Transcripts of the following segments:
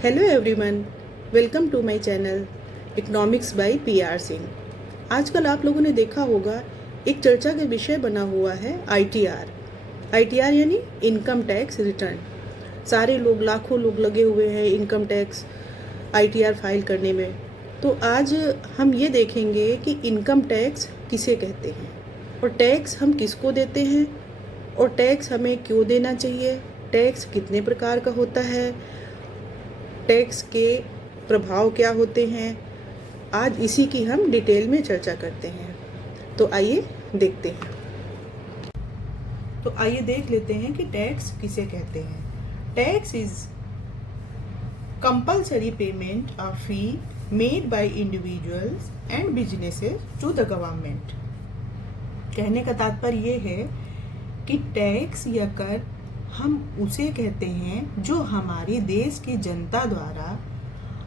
Hello everyone, welcome to my channel economics by P R Singh. आजकल आप लोगों ने देखा होगा एक चर्चा का विषय बना हुआ है आईटीआर। आईटीआर यानी इनकम टैक्स रिटर्न। सारे लोग, लाखों लोग लगे हुए हैं इनकम टैक्स आईटीआर फाइल करने में। तो आज हम ये देखेंगे कि इनकम टैक्स किसे कहते हैं और टैक्स हम किसको देते हैं और टैक्स हमें क्यों देना चाहिए, टैक्स कितने प्रकार का होता है, टैक्स के प्रभाव क्या होते हैं। आज इसी की हम डिटेल में चर्चा करते हैं। तो आइए देखते हैं। तो आइए देख लेते हैं कि टैक्स किसे कहते हैं। Tax is compulsory payment of fee made by individuals and businesses to the government. कहने का तात्पर्य ये है कि टैक्स या कर हम उसे कहते हैं जो हमारे देश की जनता द्वारा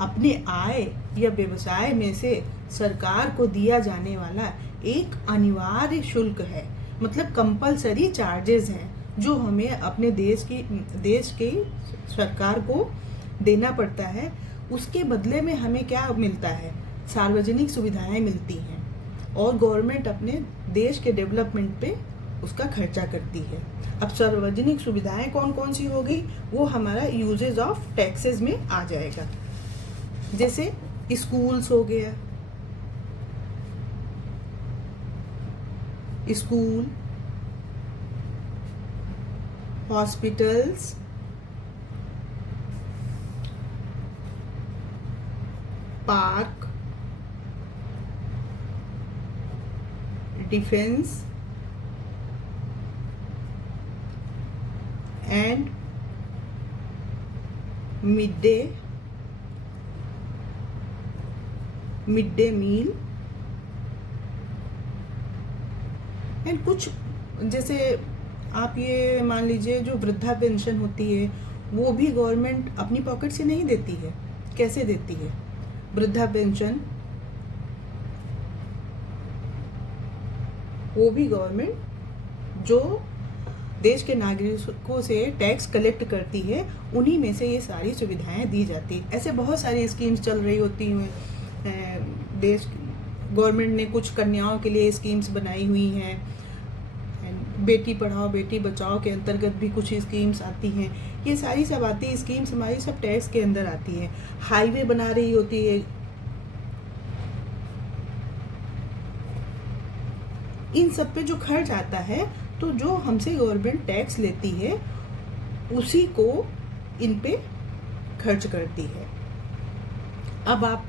अपने आय या व्यवसाय में से सरकार को दिया जाने वाला एक अनिवार्य शुल्क है। मतलब कंपलसरी चार्जेस हैं जो हमें अपने देश की सरकार को देना पड़ता है। उसके बदले में हमें क्या मिलता है? सार्वजनिक सुविधाएं मिलती हैं और गवर्नमेंट अपने देश के डेवलपमेंट पे उसका खर्चा करती है। अब सार्वजनिक सुविधाएं कौन कौन सी होगी वो हमारा यूजेज ऑफ टैक्सेस में आ जाएगा। जैसे स्कूल्स हो गया, school, hospitals, park, defence and mid day meal and कुछ, जैसे आप ये मान लीजिए जो वृद्धा पेंशन होती है वो भी गवर्नमेंट अपनी पॉकेट से नहीं देती है। कैसे देती है? वृद्धा पेंशन वो भी गवर्नमेंट जो देश के नागरिकों से टैक्स कलेक्ट करती है उन्हीं में से ये सारी सुविधाएं दी जाती है। ऐसे बहुत सारी स्कीम्स चल रही होती हैं। देश गवर्नमेंट ने कुछ कन्याओं के लिए स्कीम्स बनाई हुई हैं। बेटी पढ़ाओ बेटी बचाओ के अंतर्गत भी कुछ स्कीम्स आती हैं। ये सारी सब आती स्कीम्स हमारी सब टैक्स के अंदर आती है। हाईवे बना रही होती है, इन सब पे जो खर्च आता है तो जो हमसे गवर्नमेंट टैक्स लेती है उसी को इन पे खर्च करती है। अब आप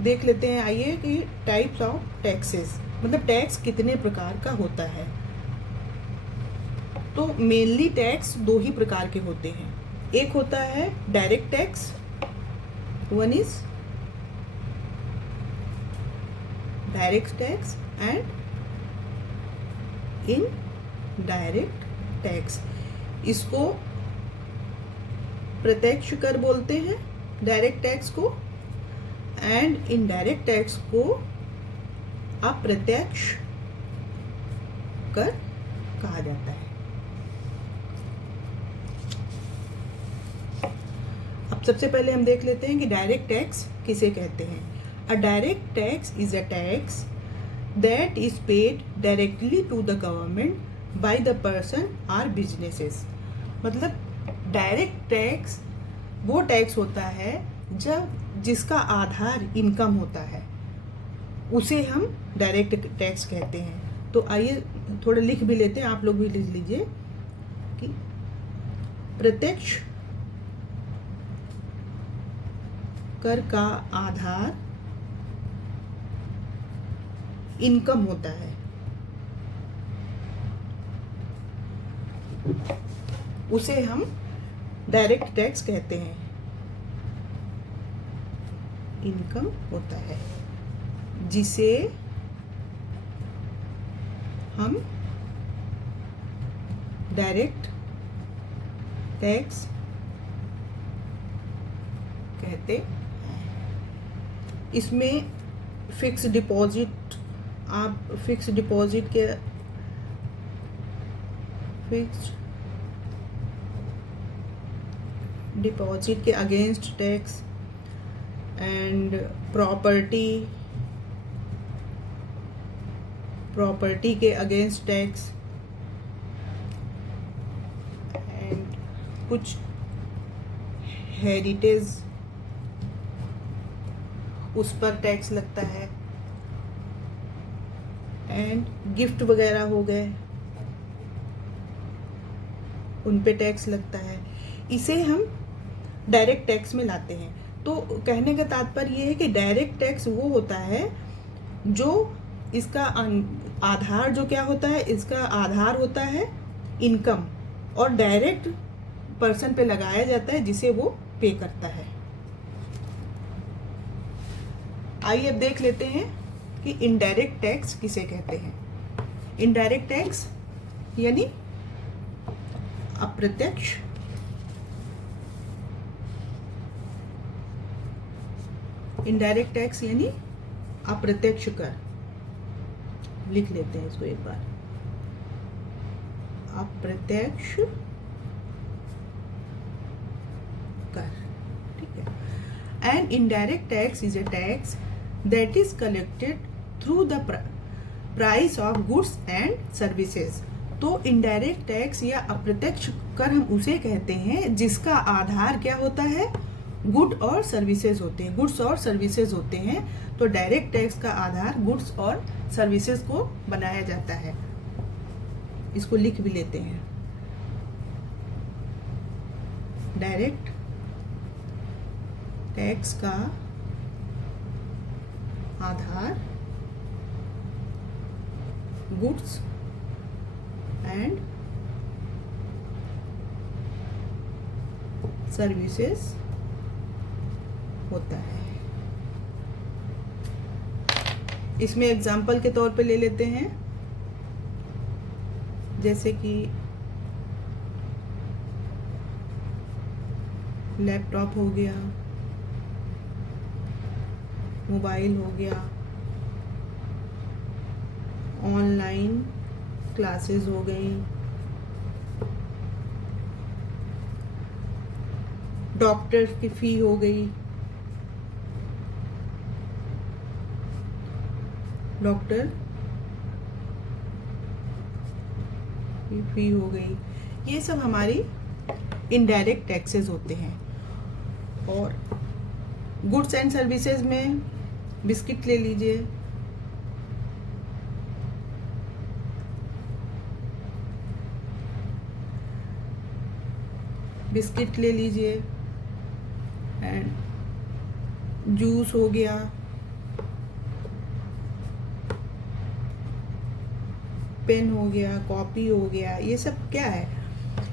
देख लेते हैं, आइए, कि टाइप्स ऑफ टैक्सेस, मतलब टैक्स कितने प्रकार का होता है। तो मेनली टैक्स दो ही प्रकार के होते हैं। एक होता है direct tax, one is direct tax and indirect tax. इसको प्रत्यक्ष कर बोलते हैं डायरेक्ट टैक्स को, एंड इनडायरेक्ट टैक्स को अप्रत्यक्ष कर कहा जाता है। अब सबसे पहले हम देख लेते हैं कि डायरेक्ट टैक्स किसे कहते हैं। अ direct tax is a tax that is paid directly to the government by the person or businesses। मतलब डायरेक्ट टैक्स वो टैक्स होता है जब जिसका आधार इनकम होता है, उसे हम डायरेक्ट टैक्स कहते हैं। तो आइए थोड़ा लिख भी लेते हैं, आप लोग भी लिख लीजिए कि प्रत्यक्ष कर का आधार इनकम होता है, उसे हम डायरेक्ट टैक्स कहते हैं। इनकम होता है जिसे हम डायरेक्ट टैक्स कहते हैं। इसमें फिक्स डिपॉजिट, आप फिक्स डिपॉजिट के फिक्स डिपॉजिट के अगेंस्ट टैक्स, एंड प्रॉपर्टी के अगेंस्ट टैक्स, एंड कुछ हेरिटेज उस पर टैक्स लगता है, एंड गिफ्ट वगैरह हो गए उन पे टैक्स लगता है। इसे हम डायरेक्ट टैक्स में लाते हैं। तो कहने का तात्पर्य ये है कि डायरेक्ट टैक्स वो होता है जो इसका आधार जो क्या होता है, इसका आधार होता है इनकम, और डायरेक्ट पर्सन पे लगाया जाता है जिसे वो पे करता है। आइए अब देख लेते हैं कि इनडायरेक्ट टैक्स किसे कहते हैं। इनडायरेक्ट टैक्स यानी अप्रत्यक्ष इनडायरेक्ट टैक्स यानी अप्रत्यक्ष कर। लिख लेते हैं इसको एक बार, अप्रत्यक्ष कर, ठीक है। An indirect tax is a tax that is collected through the price of goods and services. तो इनडायरेक्ट टैक्स या अप्रत्यक्ष कर हम उसे कहते हैं जिसका आधार क्या होता है, गुड और सर्विसेज होते हैं, गुड्स और सर्विसेज होते हैं। तो डायरेक्ट टैक्स का आधार गुड्स और सर्विसेज को बनाया जाता है। इसको लिख भी लेते हैं, डायरेक्ट टैक्स का आधार गुड्स एंड सर्विसेज होता है। इसमें एग्जाम्पल के तौर पे ले लेते हैं, जैसे कि लैपटॉप हो गया, मोबाइल हो गया, ऑनलाइन क्लासेस हो गई, डॉक्टर की फी हो गई, डॉक्टर की फी हो गई। ये सब हमारी इनडायरेक्ट टैक्सेस होते हैं। और गुड्स एंड सर्विसेज में बिस्किट ले लीजिए, बिस्किट ले लीजिए, एंड जूस हो गया, पेन हो गया, कॉपी हो गया, ये सब क्या है,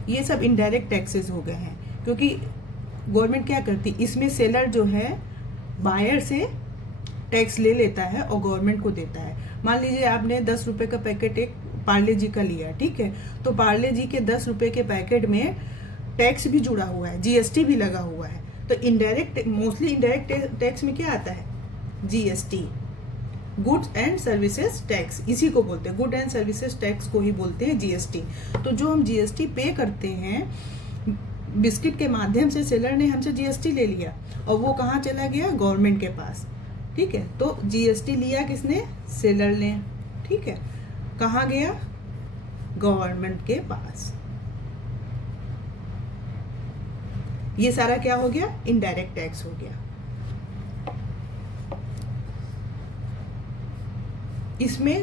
ये सब इनडायरेक्ट टैक्सेस हो गए हैं। क्योंकि गवर्नमेंट क्या करती, इसमें सेलर जो है बायर से टैक्स ले लेता है और गवर्नमेंट को देता है। मान लीजिए आपने 10 रुपए का पैकेट एक पार्ले जी का लिया, ठीक है, तो पार्ले जी के 10 रुपए के पैकेट में टैक्स भी जुड़ा हुआ है, जीएसटी भी लगा हुआ है। तो इनडायरेक्ट, मोस्टली इनडायरेक्ट टैक्स में क्या आता है, GST, goods and services tax, इसी को बोलते हैं, गुड एंड सर्विसेज टैक्स को ही बोलते हैं जीएसटी। तो जो हम जीएसटी पे करते हैं, बिस्किट के माध्यम से सेलर ने हमसे जीएसटी ले लिया और वो कहाँ चला गया, गवर्नमेंट के पास, ठीक है। तो जीएसटी लिया किसने, सेलर ने, ठीक है, कहाँ गया, गवर्नमेंट के पास। ये सारा क्या हो गया, इनडायरेक्ट टैक्स हो गया। इसमें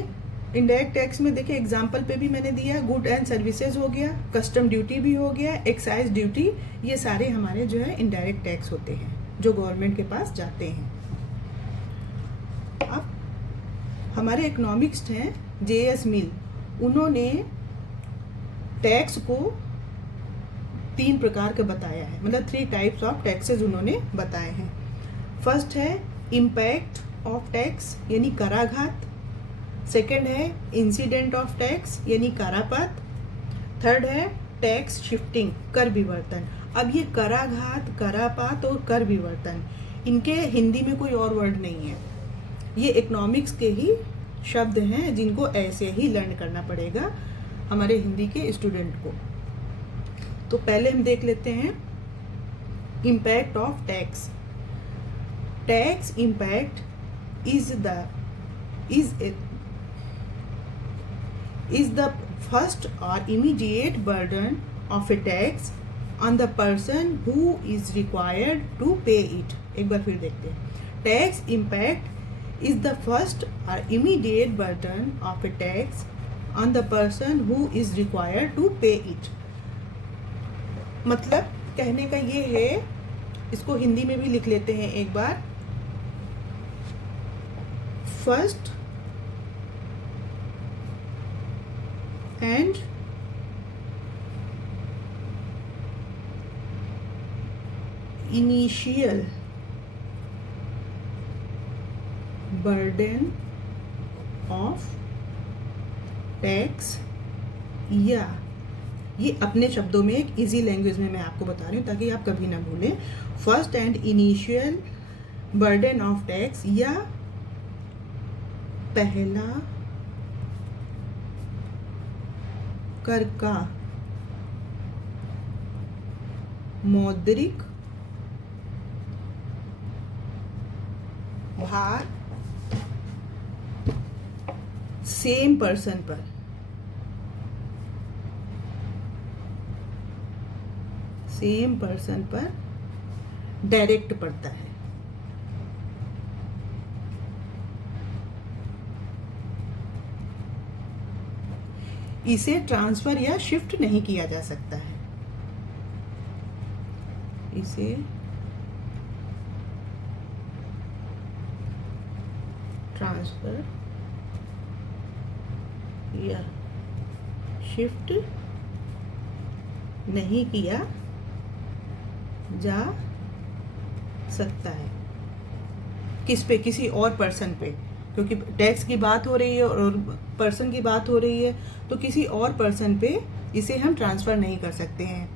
इनडायरेक्ट टैक्स में देखिए एग्जाम्पल पे भी मैंने दिया, गुड एंड सर्विसेज हो गया, कस्टम ड्यूटी भी हो गया, एक्साइज ड्यूटी, ये सारे हमारे जो है इनडायरेक्ट टैक्स होते हैं जो गवर्नमेंट के पास जाते हैं। अब हमारे इकोनॉमिक्स हैं जेएस मिल, उन्होंने टैक्स को 3 प्रकार का बताया है, मतलब 3 टाइप्स ऑफ टैक्सेस उन्होंने बताए हैं। फर्स्ट है इम्पैक्ट ऑफ टैक्स यानी कराघात, सेकेंड है इंसिडेंट ऑफ टैक्स यानी करापात, थर्ड है टैक्स शिफ्टिंग कर विवर्तन। अब ये कराघात, करापात और कर विवर्तन, इनके हिंदी में कोई और वर्ड नहीं है, ये इकोनॉमिक्स के ही शब्द हैं जिनको ऐसे ही लर्न करना पड़ेगा हमारे हिंदी के स्टूडेंट को। तो पहले हम देख लेते हैं impact of tax. Tax impact is the first or immediate burden of a tax on the person who is required to pay it. एक बार फिर देखते हैं. Tax impact is the first or immediate burden of a tax on the person who is required to pay it. मतलब कहने का ये है, इसको हिंदी में भी लिख लेते हैं एक बार. First and initial burden of tax, या ये अपने शब्दों में एक इजी लैंग्वेज में मैं आपको बता रही हूँ ताकि आप कभी ना भूलें. First and initial burden of tax, या पहला कर का मौद्रिक भार सेम पर्सन पर डायरेक्ट पड़ता है. इसे ट्रांसफर या शिफ्ट नहीं किया जा सकता है. इसे ट्रांसफर या शिफ्ट नहीं किया जा सकता है. किस पे? किसी और पर्सन पे, क्योंकि टैक्स की बात हो रही है और पर्सन की बात हो रही है, तो किसी और पर्सन पे इसे हम ट्रांसफर नहीं कर सकते हैं.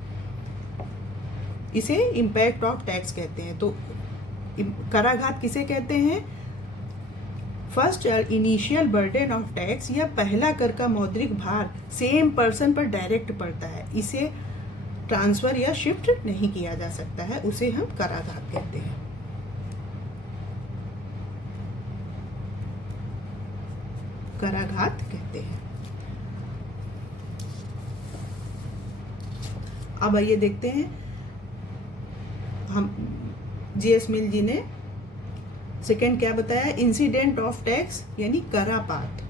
इसे इम्पैक्ट ऑफ टैक्स कहते हैं. तो कराघात किसे कहते हैं? First initial burden of tax, या पहला कर का मौद्रिक भार सेम पर्सन पर डायरेक्ट पड़ता है. इसे ट्रांसफर या शिफ्ट नहीं किया जा सकता है, उसे हम कराघात कहते हैं. कराघात कहते हैं. अब आइए देखते हैं, हम जीएस मिल जी ने सेकेंड क्या बताया? इंसिडेंट ऑफ टैक्स, यानी करापात.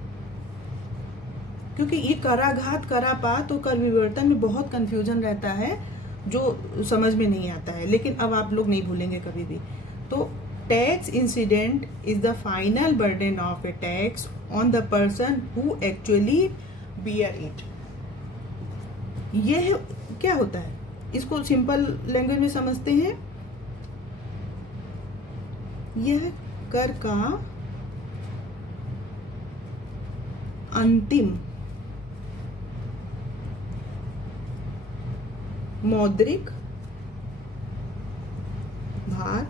क्योंकि ये कराघात, करापात और कर विवर्तन में बहुत कंफ्यूजन रहता है, जो समझ में नहीं आता है, लेकिन अब आप लोग नहीं भूलेंगे कभी भी. तो tax incident is the final burden of A tax on the person who actually bear it. यह क्या होता है? इसको सिंपल लैंग्वेज में समझते हैं. यह कर का अंतिम मौद्रिक भार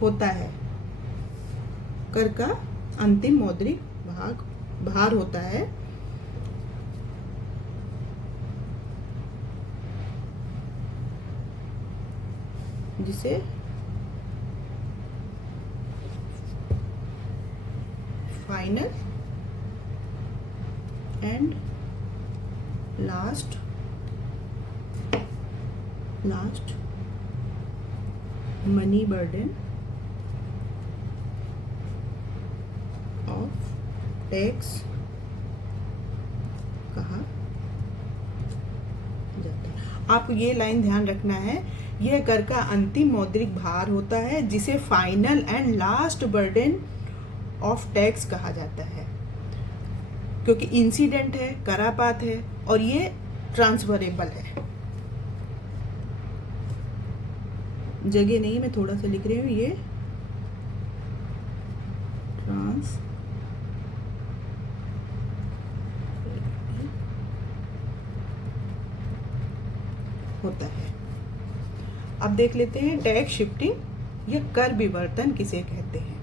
होता है. कर का अंतिम मौद्रिक भार होता है, जिसे final and last money burden of tax कहा जाता है. आपको ये लाइन ध्यान रखना है, यह कर का अंतिम मौद्रिक भार होता है जिसे final and last burden of tax कहा जाता है. क्योंकि इंसिडेंट है, करापात है, और ये ट्रांसफरेबल है. जगह नहीं, मैं थोड़ा सा लिख रही हूँ. ये ट्रांस होता है. अब देख लेते हैं टैक्स शिफ्टिंग या कर विवर्तन किसे कहते हैं.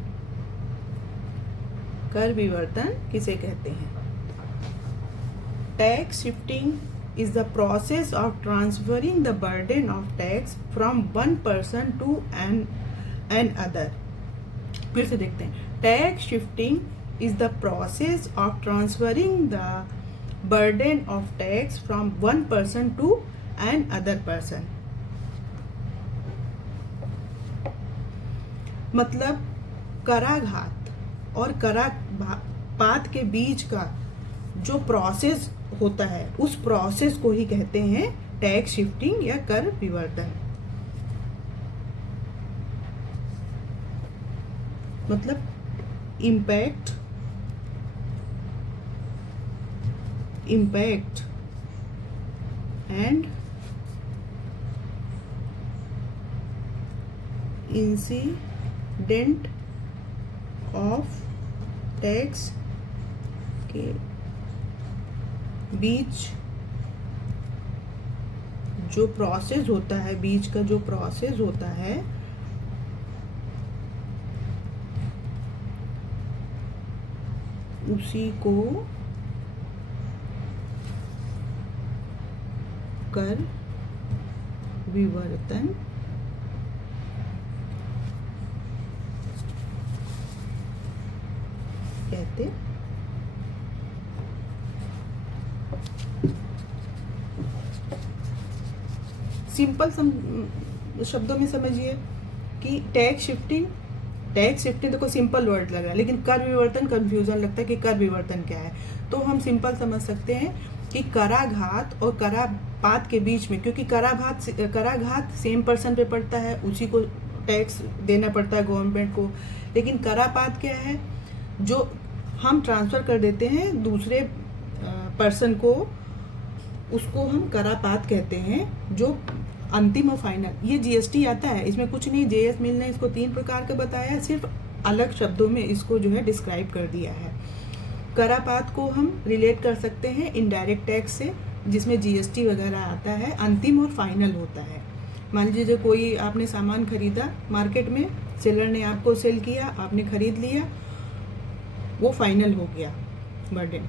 कर विवर्तन किसे कहते हैं? Tax shifting is the process of transferring the burden of tax from one person to another. फिर से देखते हैं. Tax shifting is the process of transferring the burden of tax from one person to another person. मतलब कराघात और करापात के बीच का जो process होता है उस प्रोसेस को ही कहते हैं टैक्स शिफ्टिंग या कर विवर्तन. मतलब impact and incident of tax के बीच जो प्रोसेस होता है, बीच का जो प्रोसेस होता है उसी को कर विवर्तन कहते. सिंपल शब्दों में समझिए कि टैक्स शिफ्टिंग देखो सिंपल वर्ड लग रहा है, लेकिन कर विवर्तन कंफ्यूजन लगता है कि कर विवर्तन क्या है. तो हम सिंपल समझ सकते हैं कि कराघात और करापात के बीच में, क्योंकि कराघात सेम पर्सन पे पड़ता है, उसी को टैक्स देना पड़ता है गवर्नमेंट को. लेकिन करापात क्या है, जो हम ट्रांसफ़र कर देते हैं दूसरे पर्सन को, उसको हम करापात कहते हैं, जो अंतिम और फाइनल. ये जीएसटी आता है, इसमें कुछ नहीं. जेएस मिल ने इसको 3 प्रकार का बताया है, सिर्फ अलग शब्दों में इसको जो है डिस्क्राइब कर दिया है. करापात को हम रिलेट कर सकते हैं इनडायरेक्ट टैक्स से, जिसमें जीएसटी वगैरह आता है, अंतिम और फाइनल होता है. मान लीजिए कोई आपने सामान खरीदा मार्केट में, सेलर ने आपको सेल किया, आपने खरीद लिया, वो फाइनल हो गया बर्डन.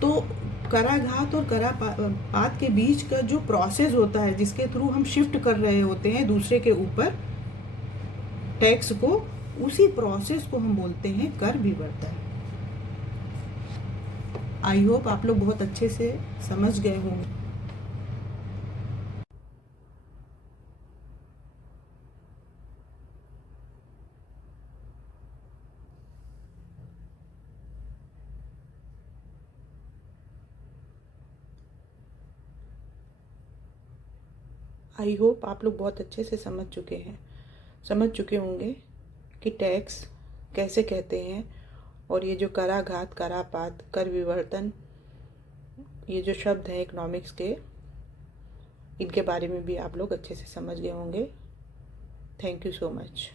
तो कराघात और करापात के बीच का जो प्रोसेस होता है, जिसके थ्रू हम शिफ्ट कर रहे होते हैं दूसरे के ऊपर टैक्स को, उसी प्रोसेस को हम बोलते हैं कर विवर्तन. आई होप आप लोग बहुत अच्छे से समझ गए होंगे. आई होप आप लोग बहुत अच्छे से समझ चुके होंगे कि टैक्स कैसे कहते हैं, और ये जो कराघात, करापात, कर विवर्तन, ये जो शब्द हैं इकोनॉमिक्स के, इनके बारे में भी आप लोग अच्छे से समझ गए होंगे. Thank you so much.